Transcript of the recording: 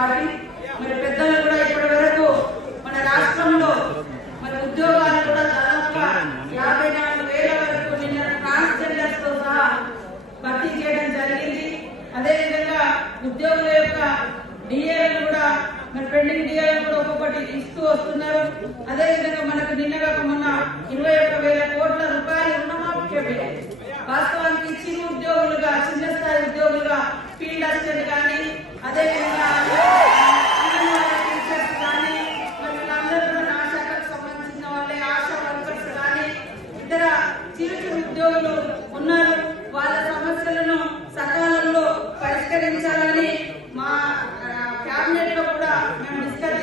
Party మరి పెద్దలు కూడా ఇప్పటి వరకు మన రాష్ట్రంలో మరి ఉద్యోగాలు కూడా దాదాపుగా 54,000 వరకు నిన్న ట్రాన్స్జెండర్స్ తో సహా భర్తీ చేయడం జరిగింది. అదేవిధంగా ఉద్యోగుల యొక్క డిఏలు కూడా మరి పెండింగ్ డిఏలు కూడా ఒక్కొక్కటి ఇస్తూ వస్తున్నారు. అదేవిధంగా మనకు నిన్నగా మొన్న 21,000 కోట్ల రూపాయలు రుణమాఫీ చేపట్టారు. వాస్తవానికి చిరు ఉద్యోగులుగా చిన్న స్థాయి ఉద్యోగులుగా ఫీల్డ్ అసిస్టెంట్ కానీ అదేవిధంగా టీచర్స్ కానీ మరి వీళ్ళందరూ కూడా నా శాఖకు సంబంధించిన వాళ్ళే ఆశా వర్కర్స్ కానీ ఇతర చిరు చిరు ఉద్యోగులు ఉన్నారు. వాళ్ళ సమస్యలను సకాలంలో పరిష్కరించాలని మా క్యాబినెట్ లో కూడా మేము డిస్కస్